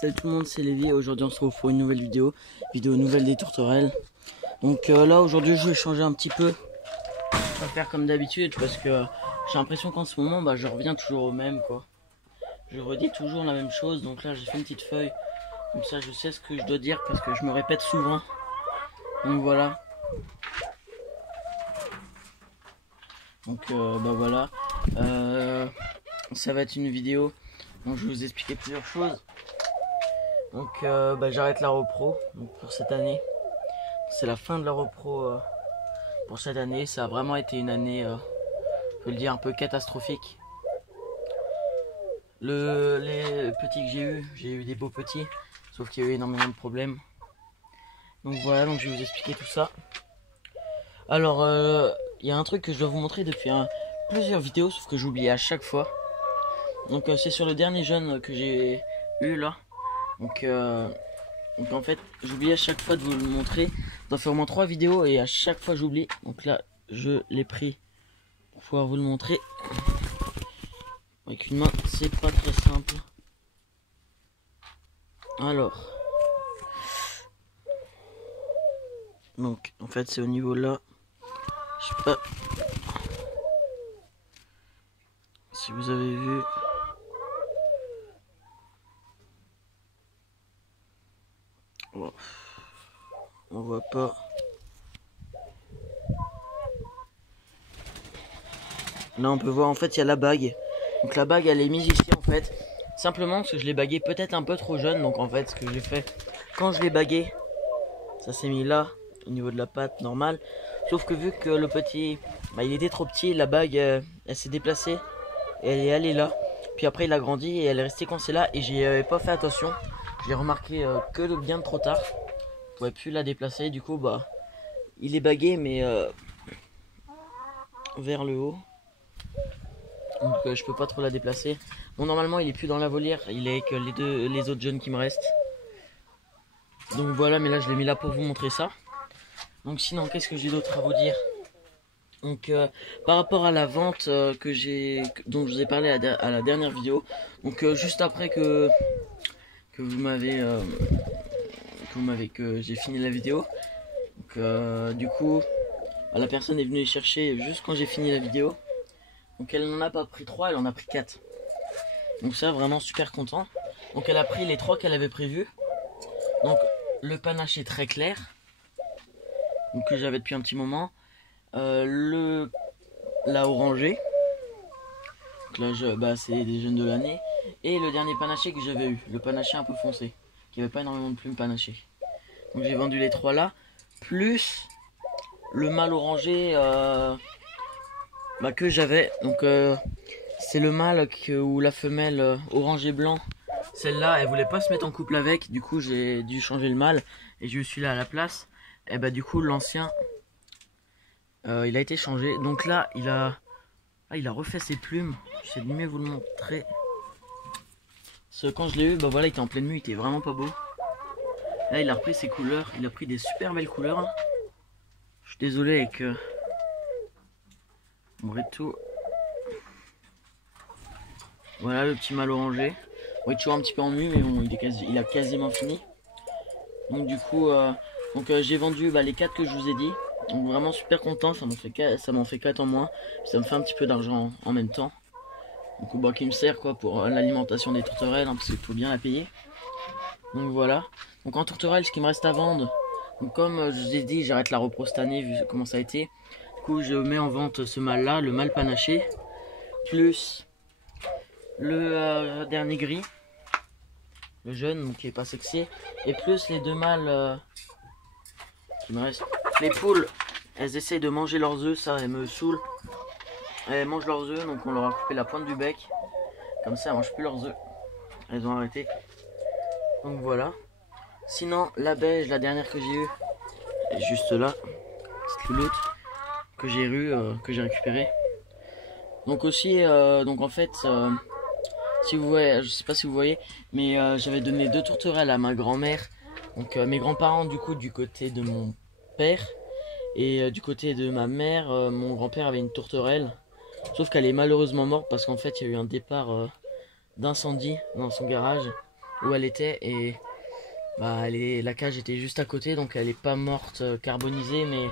Salut tout le monde, c'est Lévi. Aujourd'hui on se retrouve pour une nouvelle vidéo nouvelle des tourterelles. Donc là aujourd'hui je vais changer un petit peu. Je vais faire comme d'habitude parce que j'ai l'impression qu'en ce moment je reviens toujours au même quoi. Je redis toujours la même chose, donc là j'ai fait une petite feuille. Comme ça je sais ce que je dois dire parce que je me répète souvent. Donc voilà. Donc voilà. Ça va être une vidéo. Donc je vais vous expliquer plusieurs choses. Donc j'arrête la repro pour cette année. C'est la fin de la repro pour cette année. Ça a vraiment été une année, je peux le dire, un peu catastrophique. Les petits que j'ai eu des beaux petits, sauf qu'il y a eu énormément de problèmes. Donc voilà, donc je vais vous expliquer tout ça. Alors il y a un truc que je dois vous montrer depuis plusieurs vidéos, sauf que j'oublie à chaque fois. Donc c'est sur le dernier jeune que j'ai eu là. Donc en fait j'oublie à chaque fois de vous le montrer. Je dois faire au moins 3 vidéos et à chaque fois j'oublie. Donc là je l'ai pris pour pouvoir vous le montrer. Avec une main c'est pas très simple. Alors. Donc en fait c'est au niveau là. Je sais pas si vous avez vu. Bon. On voit pas. Là on peut voir en fait il y a la bague. Donc la bague elle est mise ici en fait. Simplement parce que je l'ai bagué peut-être un peu trop jeune. Donc en fait ce que j'ai fait quand je l'ai bagué, ça s'est mis là au niveau de la patte normale. Sauf que vu que le petit il était trop petit, la bague elle s'est déplacée et elle est allée là. Puis après il a grandi et elle est restée coincée là et j'y avais pas fait attention. J'ai remarqué que bien trop tard. Je pouvais plus la déplacer. Du coup il est bagué mais vers le haut. Donc je peux pas trop la déplacer. Bon normalement il est plus dans la volière, il est avec les autres jeunes qui me restent. Donc voilà, mais là je l'ai mis là pour vous montrer ça. Donc sinon qu'est-ce que j'ai d'autre à vous dire? Donc par rapport à la vente dont je vous ai parlé à la dernière vidéo. Donc juste après que j'ai fini la vidéo. Donc du coup la personne est venue les chercher juste quand j'ai fini la vidéo. Donc elle n'en a pas pris 3, elle en a pris 4. Donc ça vraiment super content. Donc elle a pris les 3 qu'elle avait prévus. Donc le panaché très clair, donc que j'avais depuis un petit moment. La orangée. Donc là c'est des jeunes de l'année. Et le dernier panaché que j'avais eu, le panaché un peu foncé, qui avait pas énormément de plumes panachées. Donc j'ai vendu les 3 là, plus le mâle orangé que j'avais. Donc c'est le mâle où la femelle orangé blanc, celle-là elle voulait pas se mettre en couple avec. Du coup j'ai dû changer le mâle et je suis là à la place. Et du coup l'ancien il a été changé. Donc là il a refait ses plumes. J'essaie de mieux vous le montrer. Parce que quand je l'ai eu, voilà, il était en pleine nuit, il était vraiment pas beau. Là il a repris ses couleurs, il a pris des super belles couleurs. Hein. Je suis désolé avec tout. Voilà le petit mâle orangé. Bon, il est toujours un petit peu en mue, mais bon, il a quasiment fini. Donc du coup, j'ai vendu les 4 que je vous ai dit. Donc vraiment super content, ça m'en fait 4 en moins. Ça me fait un petit peu d'argent en même temps. Donc qui me sert quoi pour l'alimentation des tourterelles, hein, parce qu'il faut bien la payer. Donc voilà. Donc en tourterelle, ce qui me reste à vendre. Donc comme je vous ai dit, j'arrête la repro cette année vu comment ça a été. Du coup je mets en vente ce mâle là, le mâle panaché. Plus le dernier gris, le jeune donc qui est pas sexy, et plus les 2 mâles qui me restent. Les poules elles essayent de manger leurs œufs, ça elles me saoulent. Elles mangent leurs œufs, donc on leur a coupé la pointe du bec, comme ça elles mangent plus leurs œufs, elles ont arrêté. Donc voilà. Sinon la beige, la dernière que j'ai eue est juste là, c'est l'autre que j'ai eu, que j'ai récupéré. Donc aussi donc en fait si vous voyez, je sais pas si vous voyez, mais j'avais donné 2 tourterelles à ma grand-mère. Donc mes grands-parents du coup du côté de mon père et du côté de ma mère, mon grand-père avait une tourterelle. Sauf qu'elle est malheureusement morte parce qu'en fait il y a eu un départ d'incendie dans son garage. où elle était et bah, la cage était juste à côté, donc elle est pas morte carbonisée, mais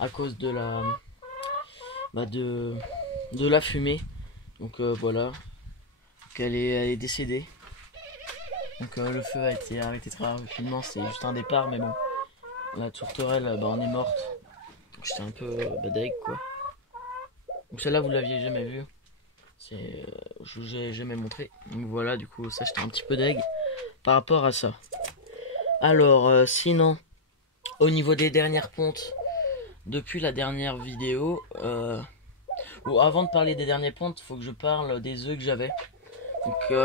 à cause de la de la fumée. Donc voilà, donc elle est décédée. Donc le feu a été arrêté très rapidement, c'est juste un départ, mais bon, la tourterelle bah, en est morte. J'étais un peu deg quoi. Donc celle-là vous l'aviez jamais vue, je vous ai jamais montré. Donc voilà, du coup ça j'étais un petit peu deg par rapport à ça. Alors sinon, au niveau des dernières pontes, depuis la dernière vidéo, ou avant de parler des dernières pontes, il faut que je parle des œufs que j'avais. Donc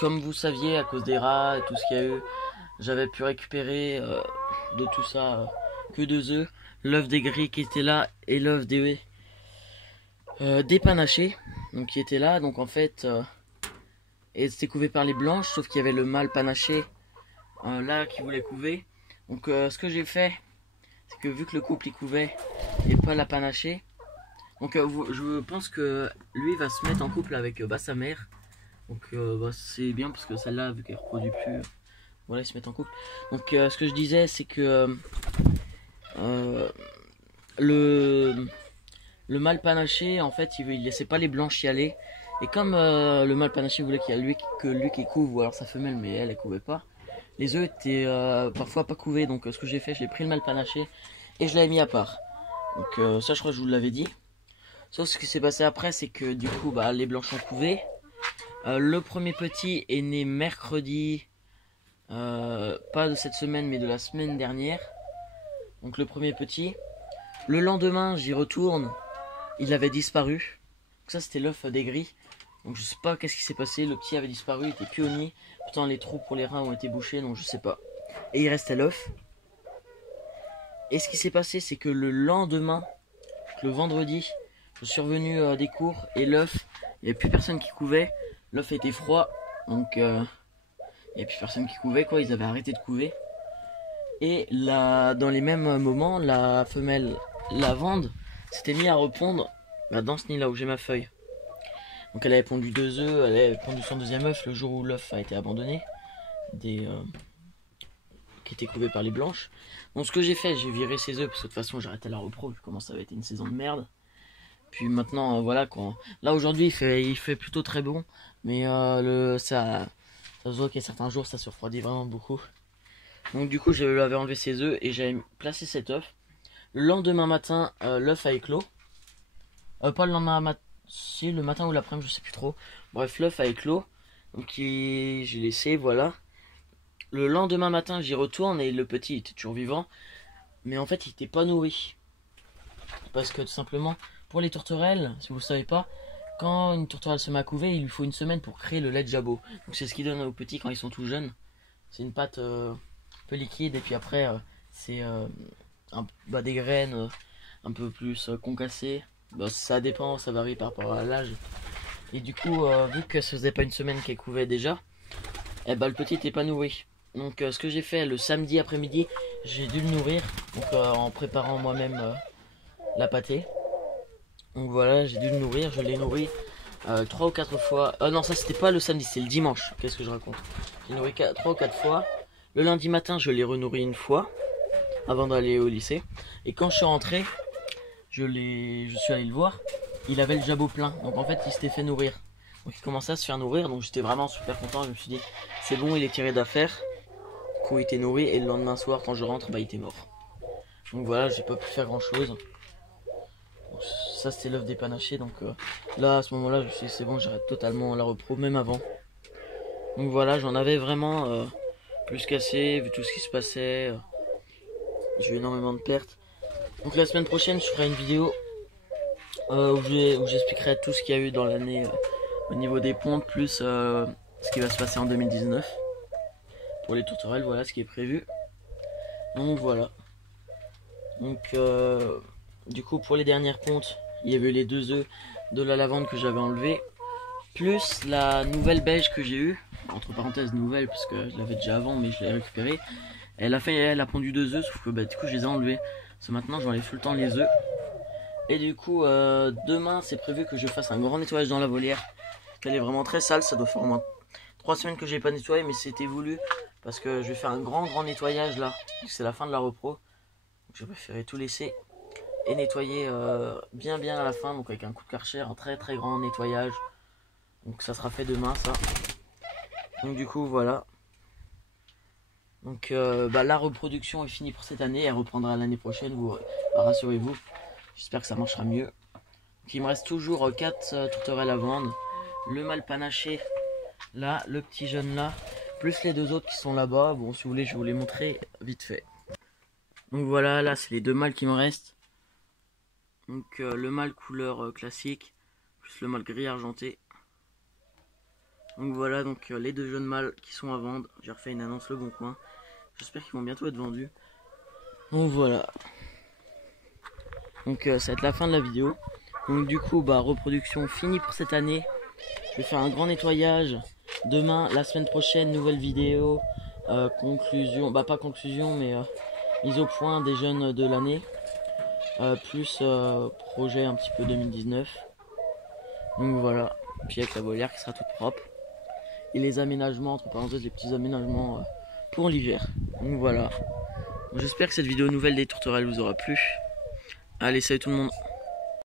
comme vous saviez, à cause des rats et tout ce qu'il y a eu, j'avais pu récupérer de tout ça que 2 œufs. L'œuf des gris qui était là et l'œuf des panachés, donc qui était là. Donc en fait, et c'était couvé par les blanches, sauf qu'il y avait le mâle panaché là qui voulait couver. Donc ce que j'ai fait, c'est que vu que le couple y couvait et pas la panachée, donc je pense que lui va se mettre en couple avec sa mère. Donc bah, c'est bien parce que celle-là, vu qu'elle reproduit plus, voilà, ils se mettent en couple. Donc ce que je disais, c'est que le mâle panaché, en fait, il laissait pas les blanches y aller. Et comme le mâle panaché voulait qu'il y ait lui qui couve, ou alors sa femelle, mais elle couvait pas, les œufs étaient parfois pas couvés. Donc ce que j'ai fait, j'ai pris le mâle panaché et je l'avais mis à part. Donc ça, je crois que je vous l'avais dit. Sauf ce qui s'est passé après, c'est que du coup, bah, les blanches ont couvé. Le premier petit est né mercredi, pas de cette semaine, mais de la semaine dernière. Donc le premier petit. Le lendemain, j'y retourne. Il avait disparu. Donc ça, c'était l'œuf des gris. Donc je sais pas qu'est-ce qui s'est passé. Le petit avait disparu, il était plus au nid. Pourtant les trous pour les reins ont été bouchés, donc je sais pas. Et il restait l'œuf. Et ce qui s'est passé, c'est que le lendemain, le vendredi, je suis revenu des cours et l'œuf, il n'y avait plus personne qui couvait. L'œuf était froid, donc il n'y avait plus personne qui couvait quoi. Ils avaient arrêté de couver. Et là, dans les mêmes moments, la femelle lavande s'était mise à répondre dans ce nid là où j'ai ma feuille. Donc elle avait pondu 2 œufs, elle avait pondu son deuxième œuf le jour où l'œuf a été abandonné, qui était couvé par les blanches. Donc ce que j'ai fait, j'ai viré ces œufs parce que de toute façon j'arrêtais la repro vu comment ça avait été une saison de merde. Puis maintenant voilà là aujourd'hui il fait plutôt très bon, mais ça se voit qu'il y a certains jours ça se refroidit vraiment beaucoup. Donc du coup j'avais enlevé ces œufs et j'avais placé cet œuf. Le lendemain matin, l'œuf a éclos. Pas le lendemain matin, si le matin ou l'après-midi, je sais plus trop. Bref, l'œuf a éclos. Donc j'ai laissé, voilà. Le lendemain matin, j'y retourne et le petit était toujours vivant. Mais en fait, il était pas nourri. Parce que tout simplement, pour les tourterelles, si vous ne savez pas, quand une tourterelle se met à couver, il lui faut une semaine pour créer le lait de jabot. Donc c'est ce qu'ils donnent aux petits quand ils sont tout jeunes. C'est une pâte un peu liquide et puis après c'est des graines un peu plus concassées. Bah, ça dépend, ça varie par rapport à l'âge. Et du coup, vu que ça faisait pas une semaine qu'elle couvait déjà, le petit était pas nourri. Donc ce que j'ai fait le samedi après-midi, j'ai dû le nourrir donc, en préparant moi-même la pâtée. Donc voilà, j'ai dû le nourrir, je l'ai nourri 3 ou 4 fois. Non, ça c'était pas le samedi, c'est le dimanche. Qu'est-ce que je raconte? J'ai nourri 3 ou 4 fois. Le lundi matin, je l'ai renourri une fois avant d'aller au lycée. Et quand je suis rentré, je suis allé le voir. Il avait le jabot plein. Donc en fait, il s'était fait nourrir. Donc il commençait à se faire nourrir. Donc j'étais vraiment super content. Je me suis dit, c'est bon, il est tiré d'affaire. Du coup, il était nourri. Et le lendemain soir, quand je rentre, il était mort. Donc voilà, j'ai pas pu faire grand chose. Donc, ça, c'était l'œuf des panachés. Donc là, à ce moment-là, je me suis dit, c'est bon, j'arrête totalement la repro, même avant. Donc voilà, j'en avais vraiment plus qu'assez, vu tout ce qui se passait. J'ai eu énormément de pertes. Donc la semaine prochaine, je ferai une vidéo où j'expliquerai tout ce qu'il y a eu dans l'année au niveau des pontes, plus ce qui va se passer en 2019. Pour les tourterelles, voilà ce qui est prévu. Donc voilà. Donc du coup, pour les dernières pontes, il y avait les 2 œufs de la lavande que j'avais enlevé, plus la nouvelle beige que j'ai eue, entre parenthèses nouvelle parce que je l'avais déjà avant mais je l'ai récupérée. Elle a pondu 2 œufs, sauf que du coup je les ai enlevés. Parce que maintenant j'enlève tout le temps les œufs. Et du coup demain c'est prévu que je fasse un grand nettoyage dans la volière. Elle est vraiment très sale, ça doit faire au moins 3 semaines que j'ai pas nettoyé, mais c'était voulu parce que je vais faire un grand nettoyage là. C'est la fin de la repro. J'ai préféré tout laisser et nettoyer bien à la fin, donc avec un coup de Karcher, un très grand nettoyage. Donc ça sera fait demain ça. Donc du coup voilà. Donc la reproduction est finie pour cette année, elle reprendra l'année prochaine, vous rassurez-vous. J'espère que ça marchera mieux. Donc, il me reste toujours 4 tourterelles à vendre. Le mâle panaché là, le petit jeune là, plus les 2 autres qui sont là-bas. Bon, si vous voulez, je vais vous les montrer vite fait. Donc voilà, là c'est les 2 mâles qui me restent. Donc le mâle couleur classique, plus le mâle gris argenté. Donc voilà, donc les 2 jeunes mâles qui sont à vendre. J'ai refait une annonce Le Bon Coin. J'espère qu'ils vont bientôt être vendus. Donc voilà. Donc ça va être la fin de la vidéo. Donc du coup, reproduction finie pour cette année. Je vais faire un grand nettoyage. Demain, la semaine prochaine, nouvelle vidéo. Conclusion, pas conclusion, mais mise au point des jeunes de l'année. Plus projet un petit peu 2019. Donc voilà. Puis avec la volière qui sera toute propre. Et les aménagements, entre parenthèses, les petits aménagements pour l'hiver. Donc voilà. J'espère que cette vidéo nouvelle des tourterelles vous aura plu. Allez, salut tout le monde.